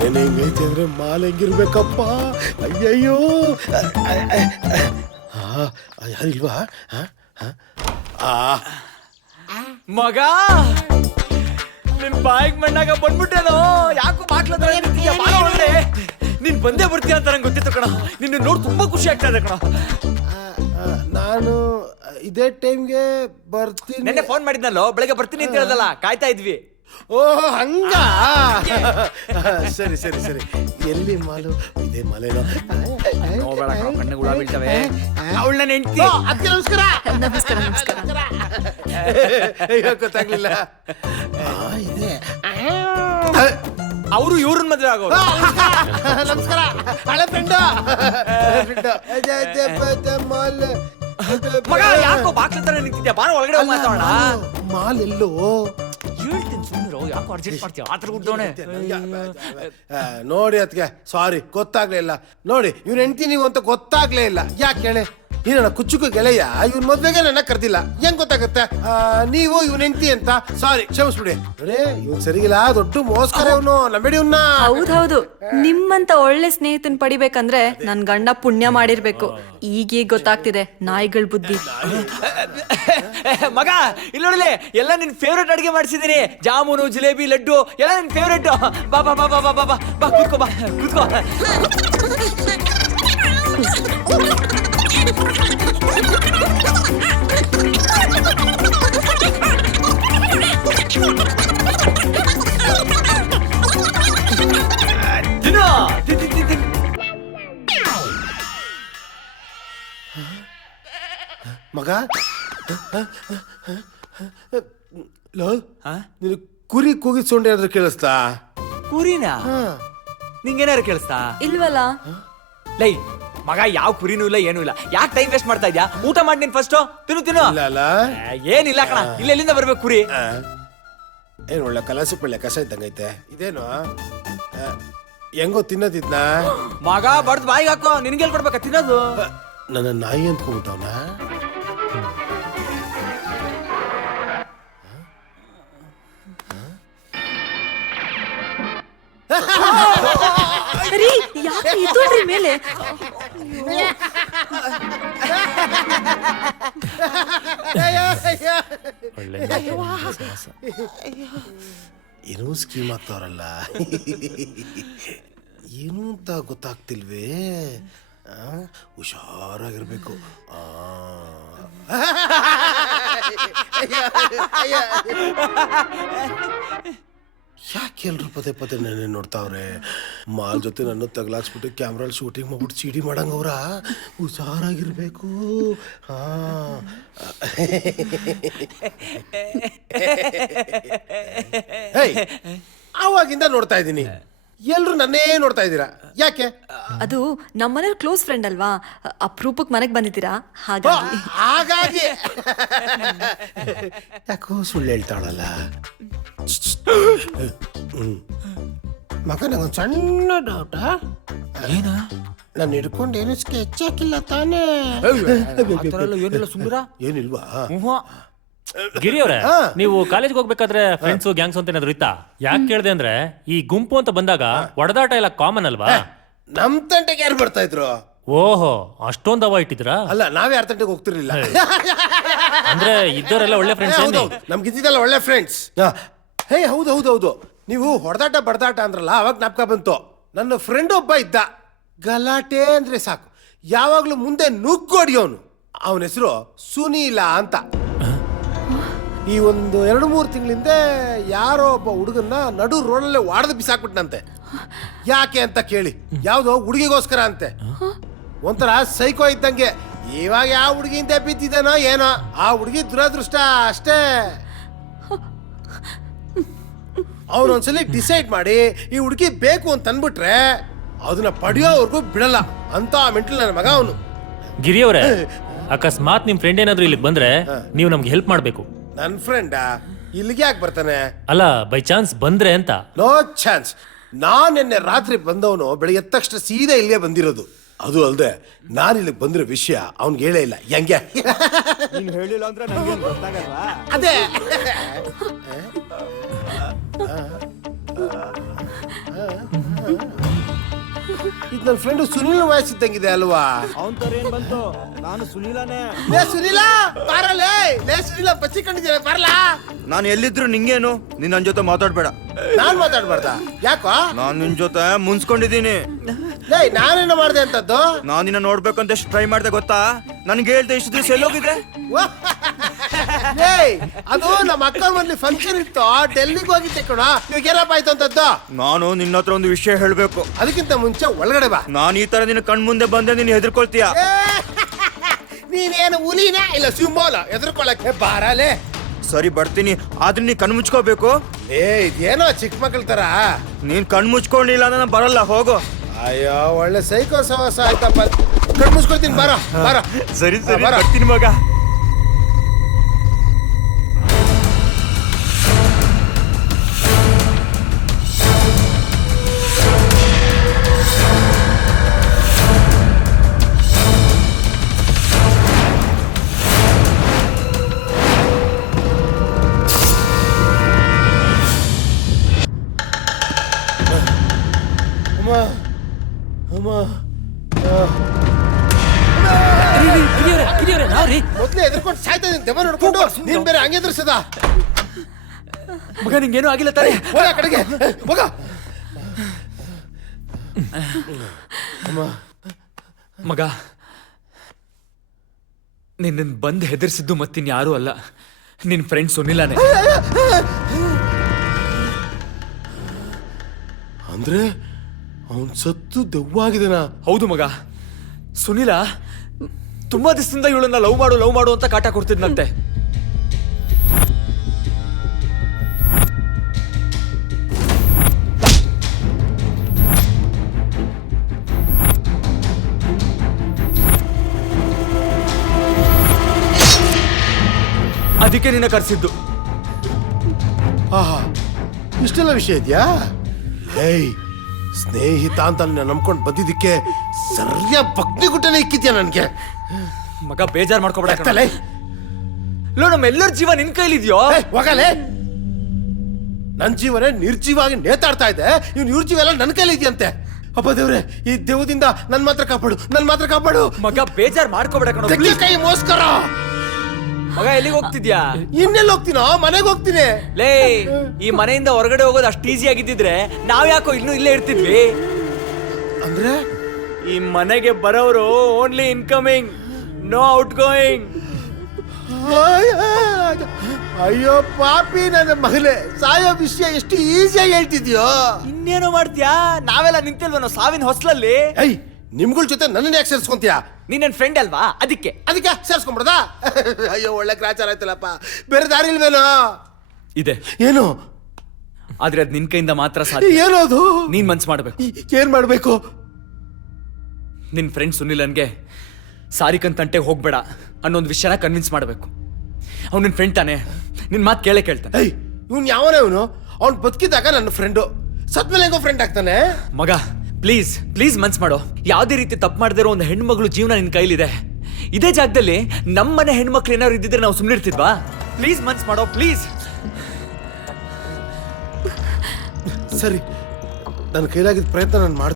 ಮನೇನೆ ಹೆಂಗೈತೆ ಅಂದ್ರೆ ಮಾಲ್ ಹೆಂಗಿರ್ಬೇಕಪ್ಪ. ಅಯ್ಯಯ್ಯೋ ಯಾರಿಲ್ವಾ? ಮಗ ನಿನ್ ಬಾಯಿಗೆ ಮಣ್ಣಾಗ ಬಂದ್ಬಿಟ್ಟೇನೋ. ಯಾಕೋ ಬಾಕ್ಲತ್ರ ಒಳ್ಳೆ ನೀನ್ ಬಂದೇ ಬರ್ತೀಯ ಅಂತ ನಂಗೆ ಗೊತ್ತಿತ್ತು ಕಣ. ನಿನ್ನ ನೋಡಿ ತುಂಬಾ ಖುಷಿ ಆಗ್ತಾ ಇದೆ ಕಣ. ನಾನು ಇದೇ ಟೈಮ್ಗೆ ಬರ್ತೀನಿ. ನೆನ್ನೆ ಫೋನ್ ಮಾಡಿದ್ನಲ್ಲೋ, ಬೆಳಗ್ಗೆ ಬರ್ತೀನಿ ಅಂತ ಹೇಳದಲ್ಲ, ಕಾಯ್ತಾ ಇದ್ವಿ. ಓ ಹಂಗ. ಸರಿ ಸರಿ ಸರಿ. ಎಲ್ಲಿ ಮಾಲು? ಇದೇ ಮಾಲೇನೋ. ನೋಬೇಡ ಕಣ, ಕಣ್ಣು ಹುಳ ಬೀಳ್ತವೆ. ಅವಳು ನನ್ನ ಹೆಂಡತಿ. ಅದಕ್ಕೆ ನಮಸ್ಕಾರ. ನಮಸ್ಕಾರ ನಮಸ್ಕಾರ. ಗೊತ್ತಾಗ್ಲಿಲ್ಲ. ಇದೆ ಅವರು ಇವ್ರನ್ನ ಮದ್ವೆ ಆಗೋರು. ನಮಸ್ಕಾರ. ಹಳೆ ಫ್ರೆಂಡ್. ಮಗ ಯಾಕೋ ಬಾಕ್ಲತ್ರ ನಿಂತಿದ್ಯಾ? ಬಾರ ಒಳಗಡೆ ಹೋಗಿ ಮಾತಾಡೋಣ. ಮಾಲ್ ಎಲ್ಲೋ ಹೇಳ್ತೀನಿ ಸುಮ್ಮನೆ. ಯಾಕೋ ಅರ್ಜೆಂಟ್ ಮಾಡ್ತೀಯ? ಆತರ ಕೂತವನೆ ನೋಡಿ. ಅದಕ್ಕೆ ಸಾರಿ, ಗೊತ್ತಾಗ್ಲಿಲ್ಲ. ನೋಡಿ ಇವ್ನ ಹೆಂಡ್ತಿ ನೀವು ಅಂತ ಗೊತ್ತಾಗ್ಲೇ ಇಲ್ಲ. ಯಾಕೆ ಹೇಳಿ? ಈ ನನ್ನ ಕುಚ್ಚುಕು ಗೆಳೆಯ ಇವ್ನ ಮದ್ವೆಗೆ ನನ್ನ ಕರ್ದಿಲ್ಲ, ಹೆಂಗ್ ಗೊತ್ತಾಗತ್ತೆ? ನೀವು ಇವ್ನ ಹೆಂಡ್ತಿ ಅಂತ. ಸಾರಿ, ಕ್ಷಮಿಸ್ಬಿಡಿ. ನೋಡಿ ಇವ್ನ್ ಸರಿಗಿಲ್ಲ, ದೊಡ್ಡ ಮೋಸ್ಕರ ಇವನು. ನಂಬೇಡಿ ಇವ್ನ. ಹೌದೌದು, ನಿಮ್ಮಂತ ಒಳ್ಳೆ ಸ್ನೇಹಿತನ್ ಪಡಿಬೇಕಂದ್ರೆ ನನ್ ಗಂಡ ಪುಣ್ಯ ಮಾಡಿರ್ಬೇಕು. ಈಗೀಗ ಗೊತ್ತಾಗ್ತಿದೆ ನಾಯಿಗಳ ಬುದ್ಧಿ. ಮಗ ಇಲ್ಲಿ ನೋಡಲಿ, ಎಲ್ಲ ನಿನ್ ಫೇವ್ರೇಟ್ ಅಡಿಗೆ ಮಾಡಿಸಿದೀನಿ. ಜಾಮೂನು, ಜಿಲೇಬಿ, ಲಡ್ಡು ಎಲ್ಲ ನಿನ್ ಫೇವ್ರೇಟ್. ಬಾ ಬಾ ಬಾ ಬಾ ಬಾ ಬಾ ಬಾ ಕೂತ್ಕೋ. ಬಾ ಕೂತ್ಕೋ. ಮಗ ನೀನು ಕುರಿ ಕೂಗಿ ಸೊಂಡೆ ಏನಾದ್ರು ಕೇಳಿಸ್ತಾ? ಕುರಿನಾ? ನಿಂಗೇನಾರು ಕೇಳಿಸ್ತಾ? ಇಲ್ವಲ್ಲ. ಲೈ ಮಗ, ಯಾವ ಕುರಿನೂ ಇಲ್ಲ, ಏನೂ ಇಲ್ಲ. ಯಾಕೆ ಟೈಮ್ ವೇಸ್ಟ್ ಮಾಡ್ತಾ ಇದ್ಯಾ? ಊಟ ಮಾಡಿ ನೀನ್ ಫಸ್ಟ್. ತಿನ್ನು. ಏನಿಲ್ಲ ಕಣ, ಇಲ್ಲ ಎಲ್ಲಿಂದ ಬರ್ಬೇಕು ಕುರಿ? ಏನ್ ಒಳ್ಳೆ ಕಲಸಿ ಪಳ್ಳೆ ಕಸ ಇದ್ದಂಗೈತೆ. ಇದೇನು ಹೆಂಗೋ ತಿನ್ನೋದಿದ್ನ? ಮಗ ಬಡ್ದು ಬಾಯಿಗೆ ಹಾಕೋ. ನಿನ್ಗೆ ಹೇಳ್ಕೊಡ್ಬೇಕ ತಿನ್ನೋದು? ನನ್ನ ನಾಯಿ ಅಂದ್ಕೊಂಡ್ಬಿಟ್ಟವನ. ಯಾಕೆ ಇದ್ರಿ ಮೇಲೆ? ಏನೋ ಸ್ಕೀಮ್ ಆಗ್ತಾವ್ರಲ್ಲ. ಏನು ಅಂತ ಗೊತ್ತಾಗ್ತಿಲ್ವೇ. ಹುಷಾರಾಗಿರ್ಬೇಕು. ಯಾಕೆ ಎಲ್ರು ಪದೇ ಪದೇ ನೆನೆ ನೋಡ್ತಾವ್ರೆ? ಮಾಲ್ ಜೊತೆ ನನ್ನ ತಗಲಾಕ್ಸ್ಬಿಟ್ಟು ಕ್ಯಾಮ್ರಲ್ಲಿ ಶೂಟಿಂಗ್ ಮಾಡ್ಬಿಟ್ಟು ಸಿಡಿ ಮಾಡಂಗವ್ರ. ಹುಷಾರಾಗಿರ್ಬೇಕು. ಆವಾಗಿಂದ ನೋಡ್ತಾ ಇದ್ದೀನಿ, ಎಲ್ರು ನನ್ನೇ ನೋಡ್ತಾ ಇದ್ದೀರಾ. ಯಾಕೆ? ಅದು ನಮ್ಮನೇಲಿ ಕ್ಲೋಸ್ ಫ್ರೆಂಡ್ ಅಲ್ವಾ, ಅಪ್ರೂಪಕ್ಕೆ ಮನೆಗೆ ಬಂದಿದ್ದೀರಾ, ಹಾಗಾಗಿ. ಯಾಕೋ ಸುಳ್ಳು ಹೇಳ್ತಾಳಲ್ಲ. ಮಗ ನಂಗೊಂದು ಸಣ್ಣ ಡೌಟ. ಏನ? ನಾನು ಹಿಡ್ಕೊಂಡು ಏನು ಸ್ಕೆಚ್ ಹಾಕಿಲ್ಲ ತಾನೇ? ಏನಿಲ್ಲ ಸುಂದರ. ಏನಿಲ್ವಾ? ಗಿರಿ ಅವ್ರೆ, ನೀವು ಕಾಲೇಜ್ಗೆ ಹೋಗ್ಬೇಕಾದ್ರೆ ಫ್ರೆಂಡ್ಸ್ ಗ್ಯಾಂಗ್ಸ್ ಅಂತ ಏನಾದ್ರು ಇತ್ತಾ? ಯಾಕೆ ಕೇಳ್ದೆ ಅಂದ್ರೆ ಈ ಗುಂಪು ಅಂತ ಬಂದಾಗ ಒಡದಾಟ ಎಲ್ಲ ಕಾಮನ್ ಅಲ್ವಾ? ನಮ್ ತಂಟೆಗೆ ಯಾರು ಬರ್ತಾ ಇದ್ರು? ಓಹೋ, ಅಷ್ಟೊಂದು ಅವ ಇಟ್ಟಿದ್ರಾ? ಅಲ್ಲ, ನಾವೇ ಯಾರ ತಂಟೆಗೆ ಹೋಗ್ತಿರ್ಲಿಲ್ಲ. ಅಂದ್ರೆ ಇದ್ದವರೆಲ್ಲ ಒಳ್ಳೆ ಫ್ರೆಂಡ್ಸ್. ನಮ್ಗಿದ್ದಿದ್ದಲ್ಲ ಒಳ್ಳೆ ಫ್ರೆಂಡ್ಸ್. ಹೇ ಹೌದು, ನೀವು ಹೊಡೆದಾಟ ಬಡದಾಟ ಅಂದ್ರಲ್ಲ, ಅವಾಗ ಜ್ಞಾಪಕ ಬಂತು. ನನ್ನ ಫ್ರೆಂಡ್ ಒಬ್ಬ ಇದ್ದ, ಗಲಾಟೆ ಅಂದ್ರೆ ಸಾಕು, ಯಾವಾಗ್ಲೂ ಮುಂದೆ ನುಗ್ಗೋಡಿಯವನು. ಅವನ ಹೆಸರು ಸುನೀಲ ಅಂತ. ಈ ಒಂದು 2-3 ತಿಂಗಳಿಂದ ಯಾರೋ ಒಬ್ಬ ಹುಡುಗನ್ನ ನಡು ರೋಡಲ್ಲೇ ವಾಡದ ಬಿಸಾಕ್ಬಿಟ್ನಂತೆ. ಯಾಕೆ ಅಂತ ಕೇಳಿ, ಯಾವ್ದೋ ಹುಡುಗಿಗೋಸ್ಕರ ಅಂತೆ. ಒಂಥರ ಸೈಕೋ ಇದ್ದಂಗೆ. ಇವಾಗ ಯಾವ ಹುಡುಗಿಯಿಂದ ಬಿದ್ದಿದ್ದಾನೋ ಏನೋ, ಆ ಹುಡುಗಿ ದುರದೃಷ್ಟ ಅಷ್ಟೇ. ಅವನೊಂದ್ಸಲಿ ಡಿಸೈಡ್ ಮಾಡಿ ಈ ಹುಡುಗಿ ಬೇಕು ಅಂತ ಅಂದ್ಬಿಟ್ರೆ ಅದನ್ನ ಪಡೆಯೋವರೆಗೂ ಬಿಡಲ್ಲ ಅಂತ ಮೆಂಟಲ್ ನನ್ನ ಮಗ ಅವನು. ಗಿರಿ ಅವರೇ, ಅಕಸ್ಮಾತ್ ನಿಮ್ ಫ್ರೆಂಡ್ ಏನಾದ್ರು ಇಲ್ಲಿಗೆ ಬಂದ್ರೆ ನೀವು ನಮ್ಗೆ ಹೆಲ್ಪ್ ಮಾಡ್ಬೇಕು. ನನ್ನ ಫ್ರೆಂಡ್ ಇಲ್ಲಿಗೆ ಯಾಕೆ ಬರ್ತಾನೆ? ಅಲ್ಲ, ಬೈ ಚಾನ್ಸ್ ಬಂದ್ರೆ ಅಂತ. No chance. ನಾನ್ ನಿನ್ನೆ ರಾತ್ರಿ ಬಂದವನು ಬೆಳಿಗ್ಗೆ ಎದ್ದ ತಕ್ಷಣ ಸೀದಾ ಇಲ್ಲೇ ಬಂದಿರೋದು. ಅದು ಅಲ್ಲದೆ ನಾನು ಇಲ್ಲಿಗೆ ಬಂದಿರೋ ವಿಷಯ ಅವ್ನಿಗೆ ಹೇಳೇ ಇಲ್ಲ. ಹೆಂಗೆ ಹೇಳಿಲ್ಲ ಅಂದ್ರೆ ನನಗೆ ಗೊತ್ತಾಗಲ್ವಾ? ಅದೇ ಇದು ನನ್ನ ಫ್ರೆಂಡ್ ಸುನಿಲ್ ವಾಯ್ಸ್ ಇದ್ದಂಗಿದೆ ಅಲ್ವಾ? ಅವನ್ ತರ ಏನ್ ಬಂತು? ನಾನು ಸುನೀಲನೇ. ಲೇ ಸುನಿಲ ಬಾರಲೇ. ಲೇ ಸುನಿಲ ಬಚ್ಚಿಕೊಂಡಿದ್ದೀರ ಬರಲಾ? ನಾನು ಎಲ್ಲಿದ್ರು ನಿಂಗೇನು? ನೀನ್ ನನ್ ಜೊತೆ ಮಾತಾಡ್ಬೇಡ. ನಾನ್ ಮಾತಾಡ್ಬಾರ್ದ? ಯಾಕೋ? ನಾನ್ ನಿನ್ ಜೊತೆ ಮುನ್ಸ್ಕೊಂಡಿದ್ದೀನಿ. ಲೇ ನಾನೇನು ಮಾಡ್ದೆ ಅಂತದ್ದು? ನಾನ್ ನಿನ್ನ ನೋಡ್ಬೇಕಂತ ಎಷ್ಟು ಟ್ರೈ ಮಾಡ್ದೆ ಗೊತ್ತಾ? ನನ್ಗೆ ಹೇಳ್ದೆ ಇಷ್ಟು ದಿವಸ ಎಲ್ಲೋಗಿದ್ದೆ? ಲೇ ಅದು ನಮ್ಮ ಅಕ್ಕ ಮನೇಲಿ ಫಂಕ್ಷನ್ ಇತ್ತು, ಡೆಲ್ಲಿಗೆ ಹೋಗಿದ್ದೆ ಕಣ. ಇವಾಗ ಏನಪ್ಪ ಆಯ್ತು ಅಂತದ್ದು? ನಾನು ನಿನ್ನ ಹತ್ರ ಒಂದು ವಿಷಯ ಹೇಳ್ಬೇಕು. ಅದಕ್ಕಿಂತ ಮುಂಚೆ ಒಳಗಡೆ ಬಾ. ನಾನು ಈ ತರ ನಿನ್ನ ಕಣ್ ಮುಂದೆ ಬಂದೆ ನೀನ್ ಹೆದರ್ಕೊಳ್ತೀಯ. ನೀನೇನು ಹುಲಿನ ಇಲ್ಲ ಸಿಂಹನ ಎದುರ್ಕೊಳ್ಳಕ್ಕೆ? ಬಾರಲೇ. ಸರಿ ಬರ್ತೀನಿ, ಆದ್ರೆ ನೀ ಕಣ್ ಮುಚ್ಕೋಬೇಕು. ಏ ಇದೇನೋ ಚಿಕ್ಕ ಮಕ್ಕಳ ತರ. ನೀನ್ ಕಣ್ ಮುಚ್ಕೊಂಡಿಲ್ಲ ಅಂದ್ರೆ ನಾನು ಬರಲ್ಲ, ಹೋಗು. ಅಯ್ಯೋ ಒಳ್ಳೆ ಸೈಕೋ ಸವಾಸ ಆಯ್ತಪ್ಪ. ಕಣ್ ಮುಚ್ಕೊಳ್ತೀನಿ, ಬಾರ ಬಾರ. ಸರಿ ಸರಿ ಬರ. ಬರ್ತೀನಿ ಮಗ. ಅಮ್ಮ ಅಮ್ಮ ನಾವ್ರಿ ಮೊದ್ಲೇ ಎದ್ರಕೊಂಡು ಸಾಯ್ತಾ ಇದೀನಿ. ದೆವ್ವ ನೋಡ್ಕೊಂಡು ನೀನ್ ಬೇರೆ ಹಂಗೆ ಎದುರಿಸದ. ಮಗ ನಿಂಗೇನು ಆಗಿಲ್ಲ ತಾನೆ? ಹೋಗ ಆ ಕಡೆಗೆ ಹೋಗ. ಮಗ ನಿನ್ನ ಬಂದ್ ಹೆದರ್ಸಿದ್ದು ಮತ್ತಿನ್ ಯಾರು ಅಲ್ಲ, ನಿನ್ ಫ್ರೆಂಡ್ ಸುನಿಲಾನೆ. ಅಂದ್ರೆ ಅವನ್ ಸತ್ತು ದೆವ್ವಾಗಿದನ? ಹೌದು ಮಗ. ಸುನಿಲ ತುಂಬಾ ದಿವಸದಿಂದ ಇವಳನ್ನ ಲವ್ ಮಾಡು ಅಂತ ಕಾಟ ಕೊಡ್ತಿದ್ನಂತೆ. ಅದಕ್ಕೆ ನಿನ್ನ ಕರೆಸಿದ್ದು. ಆಹಾ ಇಷ್ಟೆಲ್ಲ ವಿಷಯ ಇದೆಯಾ? ಹೇಯ್ ಸ್ನೇಹಿತ ಅಂತ ನಂಬ್ಕೊಂಡು ಬಂದಿದ್ದಕ್ಕೆ ಸರಿಯಾದ ಭಕ್ತಿ ಗುಟ್ಟನೆ ಇಕ್ಕಿದ್ಯಾ ನನ್ಗೆ. ಮಗ ಬೇಜಾರ್ ಮಾಡ್ಕೊಬೇಡ. ತಲೆ ಲೋ ನಮ್ಮೆಲ್ಲರ ಜೀವ ನಿನ್ ಕೈಲಿದ್ಯೋ. ಹೋಗಲೇ. ನನ್ ಜೀವನೇ ನಿರ್ಜೀವಾಗಿ ನೇತಾಡ್ತಾ ಇದೆ, ಇವ್ನು ಇವ್ರ ಜೀವ ಎಲ್ಲ ನನ್ನ ಕೈಲಿ ಇದೆಯಂತೆ. ಅಪ್ಪ ದೇವ್ರೆ, ಈ ದೇವದಿಂದ ನನ್ ಮಾತ್ರ ಕಾಪಾಡು. ಮಗ ಬೇಜಾರ್ ಮಾಡ್ಕೊಬೇಡ ಕಣೋ, ತೆಗ್ಲಿ ಕೈ ಮೋಸ್ಕರ. ಮಗ ಎಲ್ಲಿಗೆ ಹೋಗ್ತಿದ್ಯಾ? ಇನ್ನೆಲ್ಲಿ ಹೋಗ್ತೀನೋ? ಮನೆಗೆ ಹೋಗ್ತೀನಿ. ಲೇ ಈ ಮನೆಯಿಂದ ಹೊರಗಡೆ ಹೋಗೋದು ಅಷ್ಟು ಈಸಿ ಆಗಿದ್ದಿದ್ರೆ ನಾವ್ ಯಾಕೋ ಇನ್ನೂ ಇಲ್ಲೇ ಇರ್ತಿದ್ವಿ. ಅಂದ್ರೆ ಈ ಮನೆಗೆ ಬರೋರು only incoming, no outgoing. ಅಯ್ಯೋ ಪಾಪಿ ನನ್ನ ಮಗನೇ, ಸಾಯೋ ವಿಷಯ ಎಷ್ಟು ಈಸಿಯಾಗಿ ಹೇಳ್ತಿದ್ಯೋ. ಇನ್ನೇನೋ ಮಾಡ್ತೀಯಾ? ನಾವೆಲ್ಲ ನಿಂತಿಲ್ವನೋ ಸಾವಿನ ಹೊಸ್ಲಲ್ಲಿ. ಐ ನಿಮ್ಗಳ ಜೊತೆ ನನ್ನ ಯಾಕೆ ಸೇರ್ಸ್ಕೊಂತೀಯಾ? ನೀನ್ ನನ್ ಫ್ರೆಂಡ್ ಅಲ್ವಾ, ಅದಕ್ಕೆ ಸೇರ್ಸ್ಕೊಂಡ್ಬಿಡದ? ಅಯ್ಯೋ ಒಳ್ಳೆ ಗ್ರಾಚಾರ ಆಯ್ತಲ್ಲಪ್ಪ. ಬೇರೆ ದಾರಿ ಇಲ್ವೇನೋ? ಇದೆ ಏನು? ಆದ್ರೆ ಅದ್ ನಿನ್ ಕೈಯಿಂದ ಮಾತ್ರ ಸಾಧ್ಯ. ಏನೋ ಅದು? ನೀನ್ ಮನ್ಸ್ ಮಾಡ್ಬೇಕು. ಏನ್ ಮಾಡ್ಬೇಕು? ನಿನ್ ಫ್ರೆಂಡ್ ಸುನಿಲನ್ಗೆ ಸಾರಿಕಂತಂಟೆ ಹೋಗ್ಬೇಡ ಅನ್ನೊಂದು ವಿಷಯನ ಕನ್ವಿನ್ಸ್ ಮಾಡ್ಬೇಕು. ಅವ್ನು ನಿನ್ ಫ್ರೆಂಡ್ ತಾನೆ, ನಿನ್ ಮಾತು ಕೇಳ್ತಾನೆ. ಐ ಇವ್ನು ಯಾವನ ಇವನು? ಅವ್ನು ಬದುಕಿದಾಗ ನನ್ನ ಫ್ರೆಂಡು, ಸತ್ಮೇಲೆ ಹೆಂಗೋ ಫ್ರೆಂಡ್ ಆಗ್ತಾನೆ? ಮಗ ಪ್ಲೀಸ್ ಮನ್ಸ್ ಮಾಡೋ. ಯಾವ್ದೇ ರೀತಿ ತಪ್ಪು ಮಾಡದಿರೋ ಒಂದು ಹೆಣ್ಮಗಳು ಜೀವನ ನಿನ್ ಕೈಲಿದೆ. ಇದೇ ಜಾಗದಲ್ಲಿ ನಮ್ಮನೆ ಹೆಣ್ಮಕ್ಳು ಏನಾದ್ರು ಇದ್ದಿದ್ರೆ ನಾವು ಸುಮ್ಮನೆ ಇರ್ತಿದ್ವಾ? ಪ್ಲೀಸ್ ಮನ್ಸ್ ಮಾಡೋ, ಪ್ಲೀಸ್. ಸರಿ, ನನ್ನ ಕೈಲಾಗಿದ್ದ ಪ್ರಯತ್ನ ನಾನು ಮಾಡ್ತೀನಿ.